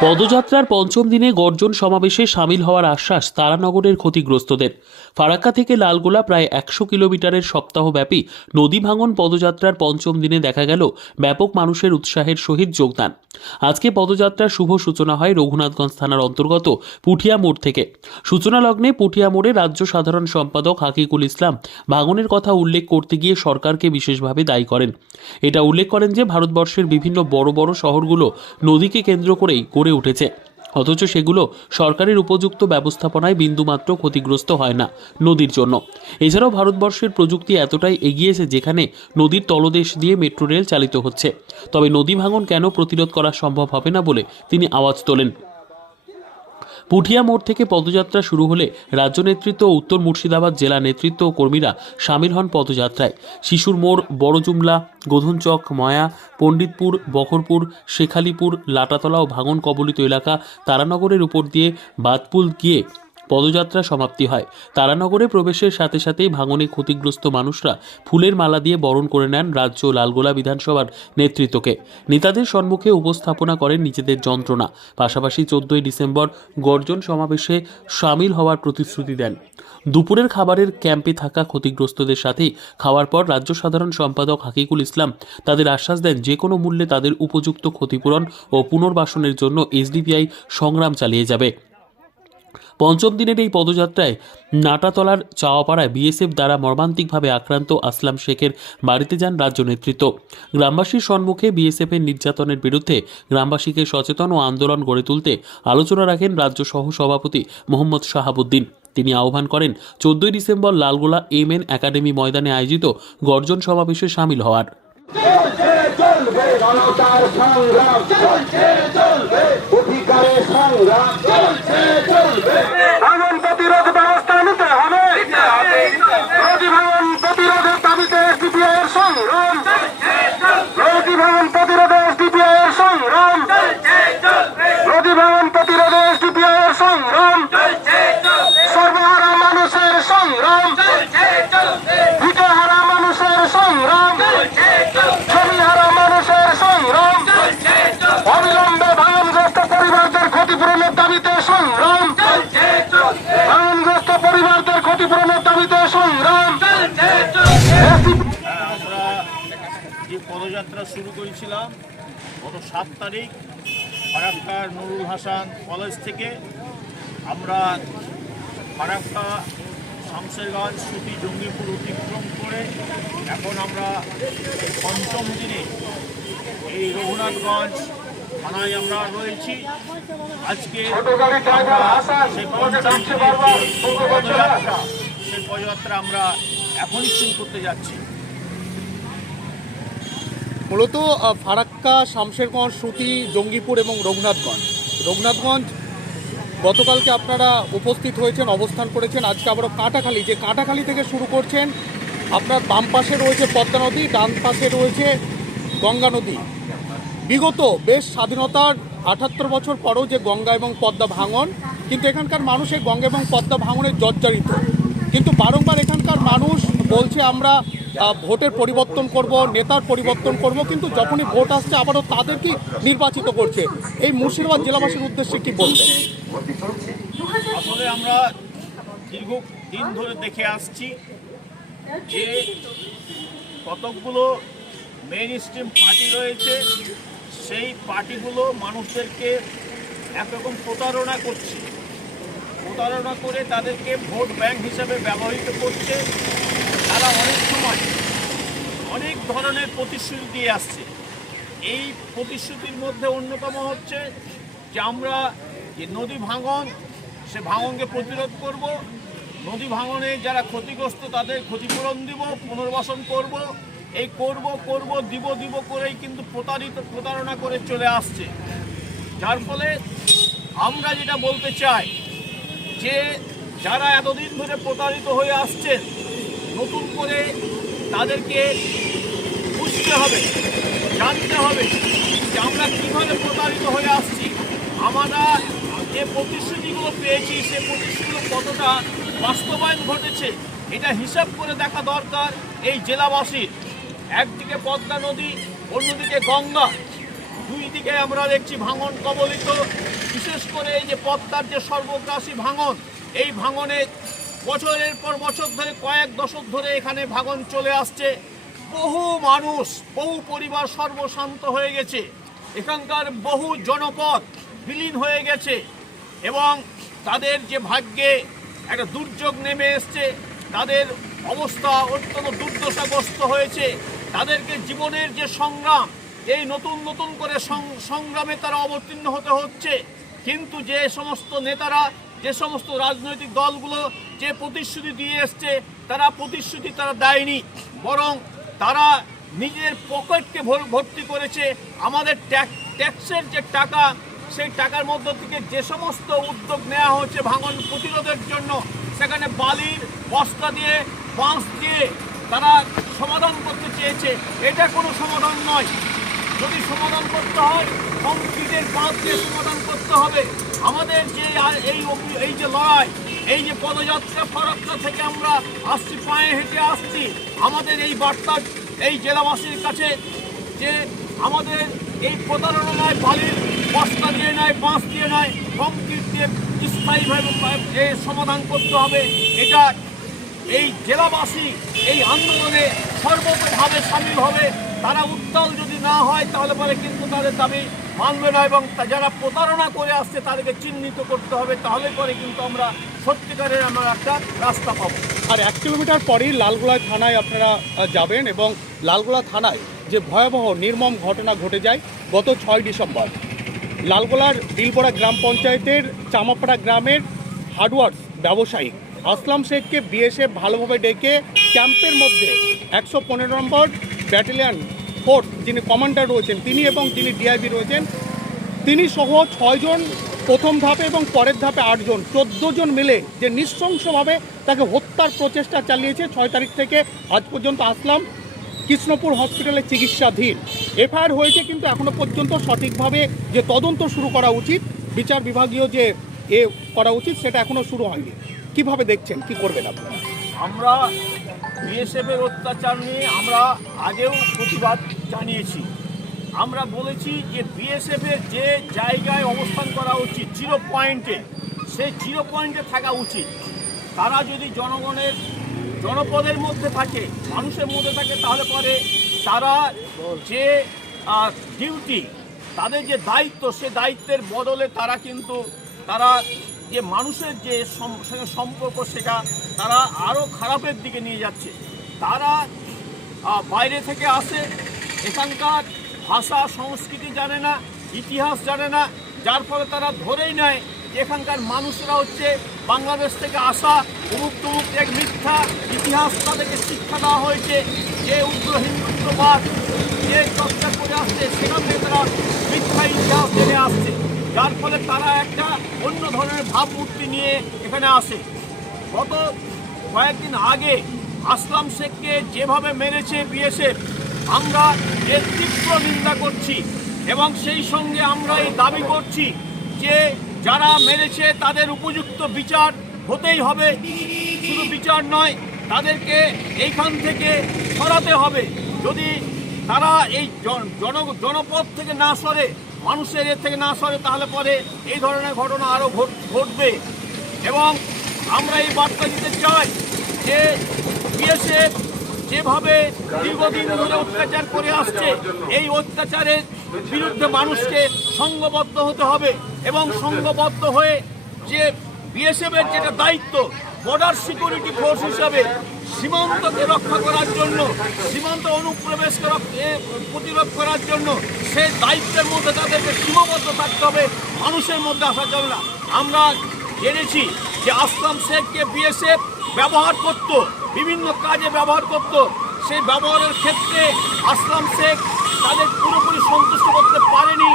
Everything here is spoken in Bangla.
পদযাত্রার পঞ্চম দিনে গর্জন সমাবেশে সামিল হওয়ার আশ্বাস তারানগরের ক্ষতিগ্রস্তদের। ফারাক্কা থেকে লালগোলা প্রায় একশো কিলোমিটারের সপ্তাহব্যাপী নদী ভাঙন পদযাত্রার পঞ্চম দিনে দেখা গেল ব্যাপক মানুষের উৎসাহের সহিত যোগদান। আজকে পদযাত্রার শুভ সূচনা হয় রঘুনাথগঞ্জ থানার অন্তর্গত পুঠিয়া মোড় থেকে। সূচনা লগ্নে পুঠিয়া মোড়ে রাজ্য সাধারণ সম্পাদক হাকিকুল ইসলাম ভাঙনের কথা উল্লেখ করতে গিয়ে সরকারকে বিশেষভাবে দায়ী করেন। এটা উল্লেখ করেন যে, ভারতবর্ষের বিভিন্ন বড় বড় শহরগুলো নদীকে কেন্দ্র করেই গড়ে উঠেছে। অথচ সেগুলো সরকারের উপযুক্ত ব্যবস্থাপনায় বিন্দুমাত্র ক্ষতিগ্রস্ত হয় না নদীর জন্য। এছাড়াও ভারতবর্ষের প্রযুক্তি এতটাই এগিয়েছে যেখানে নদীর তলদেশ দিয়ে মেট্রো রেল চালিত হচ্ছে। তবে নদী ভাঙন কেন প্রতিরোধ করা সম্ভব হবে না বলে তিনি আওয়াজ তোলেন। পুঠিয়া মোড় থেকে পদযাত্রা শুরু হলে রাজ্য নেতৃত্ব ও উত্তর মুর্শিদাবাদ জেলা নেতৃত্ব ও কর্মীরা সামিল হন পদযাত্রায়। শিশুর মোড় বড়জুমলা, গোধনচক, মায়া, পণ্ডিতপুর, বখরপুর, শেখালিপুর, লাটাতলা ও ভাঙন কবলিত এলাকা তারানগরের উপর দিয়ে বাদপুল গিয়ে পদযাত্রা সমাপ্তি হয়। তারানগরে প্রবেশের সাথে সাথেই ভাঙনে ক্ষতিগ্রস্ত মানুষরা ফুলের মালা দিয়ে বরণ করে নেন রাজ্য লালগোলা বিধানসভার নেতৃত্বকে। নেতাদের সম্মুখে উপস্থাপনা করেন নিজেদের যন্ত্রণা। পাশাপাশি চোদ্দই ডিসেম্বর গর্জন সমাবেশে সামিল হওয়ার প্রতিশ্রুতি দেন। দুপুরের খাবারের ক্যাম্পে থাকা ক্ষতিগ্রস্তদের সাথেই খাওয়ার পর রাজ্য সাধারণ সম্পাদক হাকিকুল ইসলাম তাদের আশ্বাস দেন, যে কোনো মূল্যে তাদের উপযুক্ত ক্ষতিপূরণ ও পুনর্বাসনের জন্য এসডিপিআই সংগ্রাম চালিয়ে যাবে। পঞ্চম দিনের এই পদযাত্রায় নাটাতলার চাওয়াপাড়ায় বিএসএফ দ্বারা মর্মান্তিকভাবে আক্রান্ত আসলাম শেখের বাড়িতে যান রাজ্য নেতৃত্ব। গ্রামবাসীর সম্মুখে বিএসএফের নির্যাতনের বিরুদ্ধে গ্রামবাসীকে সচেতন ও আন্দোলন গড়ে তুলতে আলোচনা রাখেন রাজ্য সহ সভাপতি মোহাম্মদ শাহাবুদ্দিন। তিনি আহ্বান করেন, চোদ্দই December Lalgola M N academy ময়দানে আয়োজিত গর্জন সমাবেশে সামিল হওয়ার। সংগ্রাম চলছে চলবে অধিকারের সংগ্রাম চলছে চলবে ভাঙন প্রতিরোধ ব্যবস্থা নিতে হবে নদী ভাঙন প্রতিরোধের দাবিতে এসডিপিআই এর সংগ্রাম নদী ভাঙন প্রতিরোধে এসডিপিআই এর সংগ্রাম নদী ভাঙন প্রতিরোধে এসডিপিআই এর সংগ্রাম সর্বহারা মানুষের সংগ্রাম ভিটহারা মানুষের সংগ্রাম জমিহারা মানুষের সংগ্রাম অবিলম্বে ভাঙনগ্রস্ত পরিবারদের ক্ষতিপূরণের দাবিতে সংগ্রাম ভাঙনগ্রস্ত পরিবারদের ক্ষতিপূরণের দাবিতে সংগ্রাম যে পদযাত্রা শুরু করেছিলাম গত সাত তারিখ, ফারাক্কার নুরুল হাসান কলেজ থেকে আমরা ফারাক্কা শামশেরগঞ্জ সুতি জঙ্গিপুর অতিক্রম করে এখন আমরা পঞ্চম দিনে এই রঘুনাথগঞ্জ থানায় আমরা রয়েছি। আজকে সেই? পদযাত্রা সেই পদযাত্রা আমরা এখনই শুরু করতে যাচ্ছি। মূলত ফারাক্কা শামশেরগঞ্জ সুতি জঙ্গিপুর এবং রঘুনাথগঞ্জ। রঘুনাথগঞ্জ গতকালকে আপনারা উপস্থিত হয়েছেন অবস্থান করেছেন। আজকে আবারও কাঁটাখালি। যে কাঁটাখালি থেকে শুরু করছেন আপনার বাম পাশে রয়েছে পদ্মা নদী ডান পাশে রয়েছে গঙ্গা নদী। বিগত বেশ স্বাধীনতার আটাত্তর বছর পরও যে গঙ্গা এবং পদ্মা ভাঙন, কিন্তু এখানকার মানুষের গঙ্গা এবং পদ্মা ভাঙনের জর্জরিত। কিন্তু বারংবার এখানকার মানুষ বলছে, আমরা ভোটের পরিবর্তন করব, নেতার পরিবর্তন করব। কিন্তু যখনই ভোট আসছে, আবারও তাদেরকে নির্বাচিত করছে। এই মুর্শিদাবাদ জেলাবাসীর উদ্দেশ্যে কি বলবেন? আসলে আমরা দীর্ঘ দিন ধরে দেখে আসছি যে কতকগুলো মেইন স্ট্রিম পার্টি রয়েছে সেই পার্টিগুলো মানুষদেরকে একরকম প্রতারণা করছে। প্রতারণা করে তাদেরকে ভোট ব্যাংক হিসাবে ব্যবহৃত করছে। তারা অনেক সময় অনেক ধরনের প্রতিশ্রুতি দিয়ে আসছে। এই প্রতিশ্রুতির মধ্যে অন্যতম হচ্ছে যে আমরা যে নদী ভাঙন, সে ভাঙনকে প্রতিরোধ করব। নদী ভাঙনে যারা ক্ষতিগ্রস্ত তাদের ক্ষতিপূরণ দিব, পুনর্বাসন করব। এই করব করব, দিব দিব করেই কিন্তু প্রতারিত, প্রতারণা করে চলে আসছে। যার ফলে আমরা যেটা বলতে চাই, যে যারা এতদিন ধরে প্রতারিত হয়ে আসছেন, নতুন করে তাদেরকে বুঝতে হবে, জানতে হবে যে আমরা কীভাবে প্রতারিত হয়ে আসছি। আমরা যে প্রতিশ্রুতিগুলো পেয়েছি, সে প্রতিশ্রুতিগুলো কতটা বাস্তবায়ন ঘটেছে, এটা হিসাব করে দেখা দরকার এই জেলাবাসীর। একদিকে পদ্মা নদী, অন্যদিকে গঙ্গা। দুই দিকে আমরা দেখছি ভাঙন কবলিত। বিশেষ করে এই যে পদ্মার যে সর্বগ্রাসী ভাঙন, এই ভাঙনে বছরের পর বছর ধরে, কয়েক দশক ধরে এখানে ভাঙন চলে আসছে। বহু মানুষ, বহু পরিবার সর্বশান্ত হয়ে গেছে। এখানকার বহু জনপদ বিলীন হয়ে গেছে এবং তাদের যে ভাগ্যে একটা দুর্যোগ নেমে এসছে, তাদের অবস্থা অত্যন্ত দুর্দশাগ্রস্ত হয়েছে। তাদেরকে জীবনের যে সংগ্রাম, এই নতুন নতুন করে সংগ্রামে তারা অবতীর্ণ হতে হচ্ছে। কিন্তু যে সমস্ত নেতারা, যে সমস্ত রাজনৈতিক দলগুলো যে প্রতিশ্রুতি দিয়ে এসছে, তারা প্রতিশ্রুতি তারা দেয়নি। বরং তারা নিজের পকেটকে ভর্তি করেছে। আমাদের ট্যাক- ট্যাক্সের যে টাকা, সেই টাকার মধ্য থেকে যে সমস্ত উদ্যোগ নেওয়া হচ্ছে ভাঙন প্রতিরোধের জন্য, সেখানে বালির বস্তা দিয়ে, বাঁশ দিয়ে তারা সমাধান করতে চেয়েছে, এটা কোনো সমাধান নয়। যদি সমাধান করতে হয় কংক্রিটের বাঁধ দিয়ে সমাধান করতে হবে। আমাদের যে এই এই যে লড়াই, এই যে পদযাত্রা ফরাক্কা থেকে আমরা আসছি, পায়ে হেঁটে আসছি। আমাদের এই বার্তা এই জেলাবাসীর কাছে যে আমাদের এই প্রতারণা নয় বালির বস্তা দিয়ে নয়, বাঁশ দিয়ে নয় কংক্রিট দিয়ে স্থায়ীভাবে সমাধান করতে হবে, এটা এই জেলাবাসী এই আন্দোলনে সর্বতভাবে সামিল হবে। তারা উত্তাল যদি না হয়, তাহলে পরে কিন্তু তাদের দাবি মানবে না এবং যারা প্রতারণা করে আসছে, তাদেরকে চিহ্নিত করতে হবে। তাহলে পরে কিন্তু আমরা সত্যিকারের আমরা একটা রাস্তা পাবো। আর এক কিলোমিটার পরেই লালগোলা থানায় আপনারা যাবেন এবং লালগোলা থানায় যে ভয়াবহ নির্মম ঘটনা ঘটে যায় গত ছয় ডিসেম্বর, লালগোলার বিলপড়া গ্রাম পঞ্চায়েতের চামাপাড়া গ্রামের হার্ডওয়ার্স ব্যবসায়ী আসলাম শেখকে বিএসএফ ভালোভাবে ডেকে ক্যাম্পের মধ্যে। একশো পনেরো নম্বর ব্যাটালিয়ান ফোর্স যিনি কমান্ডার রয়েছেন, তিনি এবং যিনি ডিআইবি রয়েছেন, তিনি সহ ছয়জন প্রথম ধাপে এবং পরের ধাপে আটজন চোদ্দ জন মিলে যে নৃশংসভাবে তাকে হত্যার প্রচেষ্টা চালিয়েছে, ছয় তারিখ থেকে আজ পর্যন্ত আসলাম কৃষ্ণপুর হসপিটালে চিকিৎসাধীন। এফআইআর হয়েছে কিন্তু এখনও পর্যন্ত সঠিকভাবে যে তদন্ত শুরু করা উচিত, বিচার বিভাগীয় যে এ করা উচিত, সেটা এখনও শুরু হয়নি। কীভাবে দেখছেন? কি করবেন আপনারা? আমরা বিএসএফ এর অত্যাচার নিয়ে আমরা আগেও প্রতিবাদ জানিয়েছি। আমরা বলেছি যে বিএসএফ এর যে জায়গায় অবস্থান করা উচিত জিরো পয়েন্টে সেই জিরো পয়েন্টে থাকা উচিত। তারা যদি জনগণের, জনপদের মধ্যে থাকে, মানুষের মধ্যে থাকে, তাহলে পরে তারা যে ডিউটি তাদের যে দায়িত্ব, সে দায়িত্বের বদলে তারা কিন্তু, তারা যে মানুষের যে সঙ্গে সম্পর্ক, সেটা তারা আরও খারাপের দিকে নিয়ে যাচ্ছে। তারা বাইরে থেকে আসে, এখানকার ভাষা, সংস্কৃতি জানে না, ইতিহাস জানে না, যার ফলে তারা ধরেই নেয় এখানকার মানুষরা হচ্ছে বাংলাদেশ থেকে আসা, উমুক তুমুক এক মিথ্যা ইতিহাস তাদেরকে শিক্ষা দেওয়া হয়েছে, যে উগ্র হিন্দুত্ববাদ যে চর্চা করে আসছে, সেখান থেকে তারা মিথ্যা ইতিহাস জেনে আসছে। যার ফলে তারা একটা অন্য ধরনের ভাবমূর্তি নিয়ে এখানে আসে। গত কয়েকদিন আগে আসলাম শেখকে যেভাবে মেরেছে বিএসএফ, আমরা এর তীব্র নিন্দা করছি এবং সেই সঙ্গে আমরা এই দাবি করছি যে যারা মেরেছে তাদের উপযুক্ত বিচার হতেই হবে। শুধু বিচার নয়, তাদেরকে এইখান থেকে সরাতে হবে। যদি তারা এই জন- জন জনপদ থেকে না সরে মানুষের এর থেকে না সরে তাহলে পরে এই ধরনের ঘটনা আরও ঘটবে। এবং আমরা এই বার্তা দিতে চাই যে বিএসএফ যেভাবে দীর্ঘদিন ধরে অত্যাচার করে আসছে, এই অত্যাচারের বিরুদ্ধে মানুষকে সঙ্গবদ্ধ হতে হবে এবং সঙ্গবদ্ধ হয়ে যে বিএসএফ এর যেটা দায়িত্ব বর্ডার সিকিউরিটি ফোর্স হিসাবে সীমান্তকে রক্ষা করার জন্য, সীমান্ত অনুপ্রবেশকে প্রতিরোধ করার জন্য সেই দায়িত্বের মধ্যে তাদেরকে সীমাবদ্ধ থাকতে হবে, মানুষের মধ্যে আসা যাবে না। আমরা জেনেছি যে আসলাম শেখকে বিএসএফ ব্যবহার করত, বিভিন্ন কাজে ব্যবহার করত। সেই ব্যবহারের ক্ষেত্রে আসলাম শেখ তাদের পুরোপুরি সন্তুষ্ট করতে পারেনি।